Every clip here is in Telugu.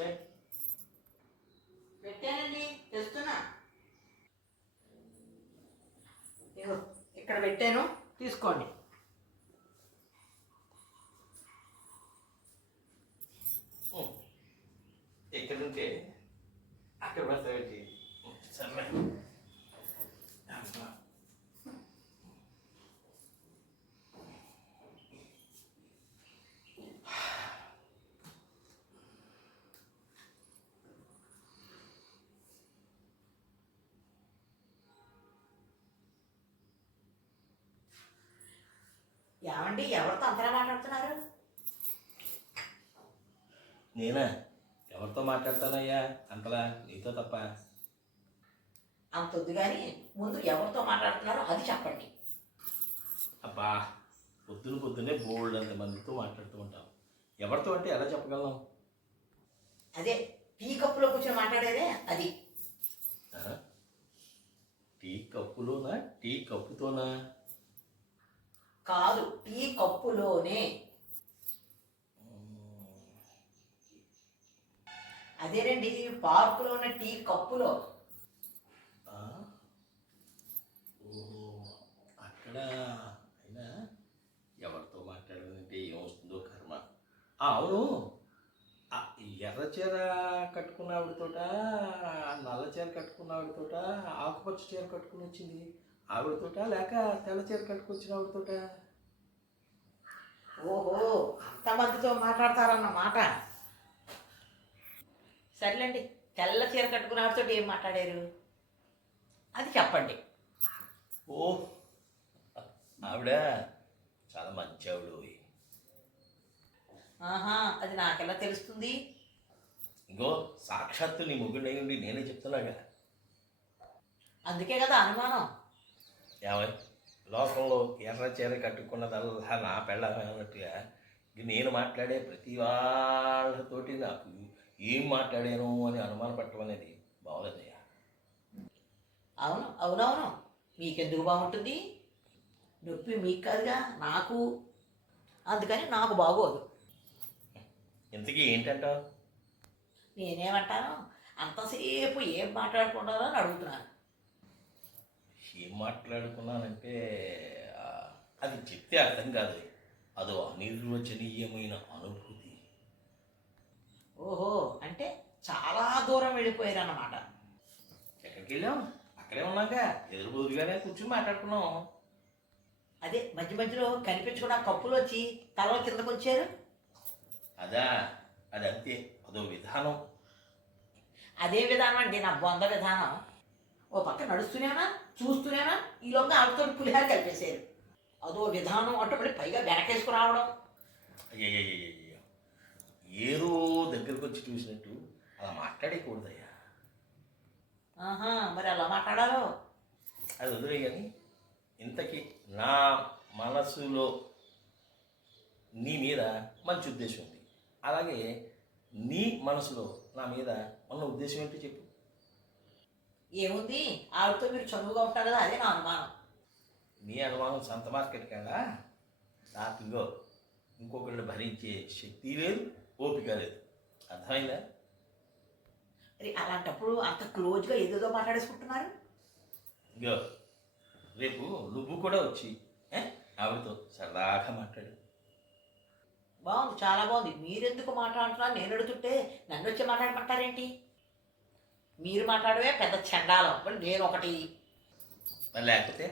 పెట్టమే. పెట్టానండి, తెస్తున్నా. ఇగో ఇక్కడ పెట్టాను, తీసుకోండి. ఇక్కడ ఉంటే అక్కడ పడతావేంటి? సరే ఏమండి, ఎవరితో అంతలా మాట్లాడుతున్నారు? నేనా? ఎవరితో మాట్లాడతానయ్యా అంతలా? నీతో తప్ప. అంత వద్దు కానీ ముందు ఎవరితో మాట్లాడుతున్నారో అది చెప్పండి. అబ్బా, పొద్దున్నే బోల్డ్ అంత మందితో మాట్లాడుతూ ఉంటాం. ఎవరితో అంటే ఎలా చెప్పగలం? అదే టీ కప్పులో కూర్చొని మాట్లాడేదే అది. టీ కప్పులోనా? టీ కప్పుతోనా? కాదు, టీ కప్పులోనే. అదేనండి, పార్కులో ఉన్న టీ కప్పులో. ఓహో, అక్కడ. అయినా ఎవరితో మాట్లాడాలంటే ఏమొస్తుందో కర్మ. అవును, ఎర్ర చీర కట్టుకున్న ఆవిడతోట, నల్ల చీర కట్టుకున్న ఆవిడతోట, ఆకుపచ్చ చీర కట్టుకుని వచ్చింది ఆవిడతోట, లేక తెల్ల చీర కట్టుకొచ్చిన ఆవిడతోట? ఓహో, అంతమందితో మాట్లాడతారన్నమాట. సర్లేండి, తెల్ల చీర కట్టుకున్న ఆవిడతో ఏం మాట్లాడారు అది చెప్పండి. ఓ, ఆవిడ చాలా మంచి ఆవిడ. ఆహా, అది నాకెలా తెలుస్తుంది? ఇంకో సాక్షాత్తు నీ ముగ్గురు ఉండి నేనే చెప్తున్నాగా. అందుకే కదా అనుమానం. ఏమై లోకంలో ఎర్ర చీర కట్టుకున్నదల్లా నా పెళ్ళన్నట్టుగా నేను మాట్లాడే ప్రతి వాళ్ళతోటి నాకు ఏం మాట్లాడాను అని అనుమాన పట్టడం అనేది బాగోలేదయ్యా. అవునవును, మీకెందుకు బాగుంటుంది? నొప్పి మీకు కాదుగా, నాకు. అందుకని నాకు బాగోదు. ఇంతకీ ఏంటంటావు? నేనేమంటాను, అంతసేపు ఏం మాట్లాడుకుంటారో అని అడుగుతున్నాను. ఏం మాట్లాడుకున్నానంటే అది చెప్తే అర్థం కాదు. అదో అనిర్వచనీయమైన అనుభూతి. ఓహో, అంటే చాలా దూరం వెళ్ళిపోయారన్నమాట. ఎక్కడికి వెళ్ళాం? అక్కడే ఉన్నాక ఎదురుబోదుగానే కూర్చుని మాట్లాడుకున్నాం. అదే మధ్య మధ్యలో కనిపించకుండా కప్పులు వచ్చి తల కిందకు వచ్చారు. అది అంతే, అదో విధానం. అదే విధానం అండి, నా బొంద విధానం. ఓ పక్క నడుస్తూనేనా చూస్తూనేనా ఈలోగా ఆవిడతో పులిహార కలిపేశారు. అదో విధానం అట్టుబడి పైగా వెనకేసుకు రావడం. అయ్యయ్యయ్యో, ఏదో దగ్గరకు వచ్చి చూసినట్టు అలా మాట్లాడేకూడదయ్యా. ఆహా, మరి అలా మాట్లాడాలో? అది వదిలే. కానీ ఇంతకీ నా మనసులో నీ మీద మంచి ఉద్దేశం ఉంది, అలాగే నీ మనసులో నా మీద ఉన్న ఉద్దేశం ఏంటో చెప్పు. ఏముంది, ఆవిడతో మీరు చనువుగా ఉంటారు కదా, అదే నా అనుమానం. నీ అనుమానం సంత మార్కెట్కి వెళ్ళా? నాకు ఇంకొకరిని భరించే శక్తి లేదు, ఓపిక లేదు. అర్థమైందా? మరి అలాంటప్పుడు అంత క్లోజ్గా ఏదేదో మాట్లాడేసుకుంటున్నారు. ఇంకో రేపు నువ్వు కూడా వచ్చి ఆవిడతో సరదాగా మాట్లాడు. బాగుంది, చాలా బాగుంది. మీరెందుకు మాట్లాడుతున్నారు? నేను అడుగుతుంటే నన్ను వచ్చి మాట్లాడమంటారేంటి? మీరు మాట్లాడవే పెద్ద చండాలం, మరి నేను ఒకటి. మరి లేకపోతే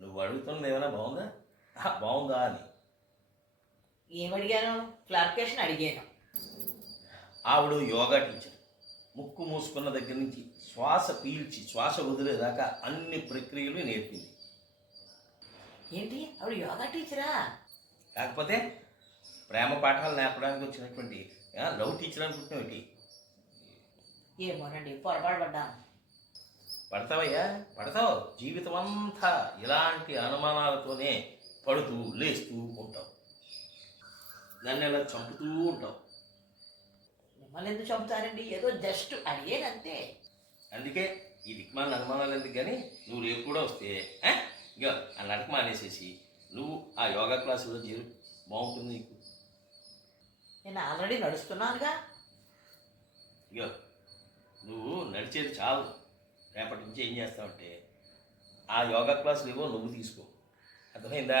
నువ్వు అడుగుతున్నది ఏమైనా బాగుందా అని. ఏమడిగాను? క్లారిఫికేషన్ అడిగాను. ఆవిడ యోగా టీచర్. ముక్కు మూసుకున్న దగ్గర నుంచి శ్వాస పీల్చి శ్వాస వదిలేదాకా అన్ని ప్రక్రియలు నేర్పింది. ఏంటి, ఆవిడ యోగా టీచరా? కాకపోతే ప్రేమ పాఠాలు నేర్పడానికి వచ్చినటువంటి లవ్ టీచర్ అనుకుంటున్నావు. ఏమోనండి, పొరపాటు పడ్డాను. పడతావయ్యా, పడతావు. జీవితం అంతా ఇలాంటి అనుమానాలతోనే పడుతూ లేస్తూ ఉంటావు. దాన్ని అలా చంపుతూ ఉంటావు. మిమ్మల్ని ఎందుకు చంపుతారండి? ఏదో జస్ట్ అడిగేదంతే. అందుకే ఈ దిక్మాల అనుమానాలు ఎందుకు. కానీ నువ్వు రేపు కూడా వస్తే ఇంకా ఆ నడక మానేసేసి నువ్వు ఆ యోగా క్లాసులో చేరు, బాగుంటుంది నీకు. నేను ఆల్రెడీ నడుస్తున్నానుగా. ఇగో నువ్వు నడిచేది చాలు. రేపటి నుంచి ఏం చేస్తావంటే ఆ యోగా క్లాసులు ఏవో నువ్వు తీసుకో, అర్థమైందా?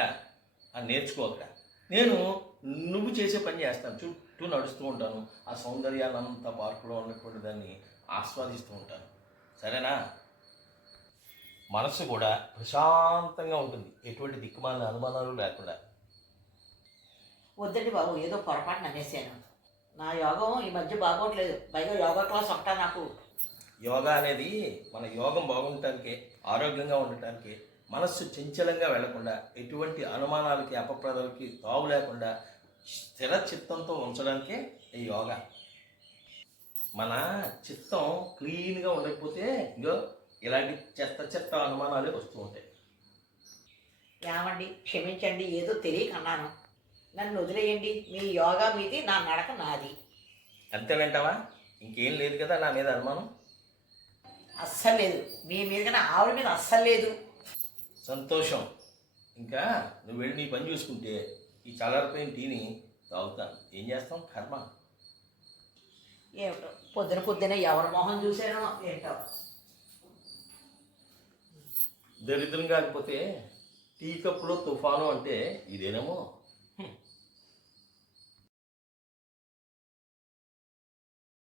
అది నేర్చుకో అక్కడ. నేను నువ్వు చేసే పని చేస్తాను, చుట్టూ నడుస్తూ ఉంటాను, ఆ సౌందర్యాలంతా పార్కులో ఉన్నటువంటి దాన్ని ఆస్వాదిస్తూ ఉంటాను, సరేనా? మనసు కూడా ప్రశాంతంగా ఉంటుంది, ఎటువంటి దిక్కుమాలిన అనుమానాలు లేకుండా. వద్దండి బాబు, ఏదో పొరపాటున అనేసాను. నా యోగం ఈ మధ్య బాగోట్లేదు, పైగా యోగా క్లాస్ ఒకటా నాకు. యోగా అనేది మన యోగం బాగుండటానికి, ఆరోగ్యంగా ఉండటానికి, మనస్సు చంచలంగా వెళ్లకుండా, ఎటువంటి అనుమానాలకి అపప్రదలకి తావు లేకుండా స్థిర చిత్తంతో ఉంచడానికే ఈ యోగా. మన చిత్తం క్లీన్గా ఉండకపోతే ఇంకో ఇలాంటి చెత్త చెత్త అనుమానాలే వస్తూ ఉంటాయి. ఏమండి క్షమించండి, ఏదో తెలియక అన్నాను, నన్ను వదిలేయండి. మీ యోగా మీది, నా నడక నాది. అంతే వింటావా? ఇంకేం లేదు కదా నా మీద అనుమానం? అస్సలు లేదు, మీ మీద కానీ ఆవిడ మీద అస్సలు లేదు. సంతోషం. ఇంకా నువ్వు వెళ్ళి నీ పని చూసుకుంటే ఈ చల్లారిపోయిన టీని తాగుతాను. ఏం చేస్తాం, కర్మ. ఏమిటో పొద్దున పొద్దున ఎవరి మొహం చూసానో ఏంటో. దరిద్రం కాకపోతే టీ కప్పులో తుఫాను అంటే ఇదేనేమో.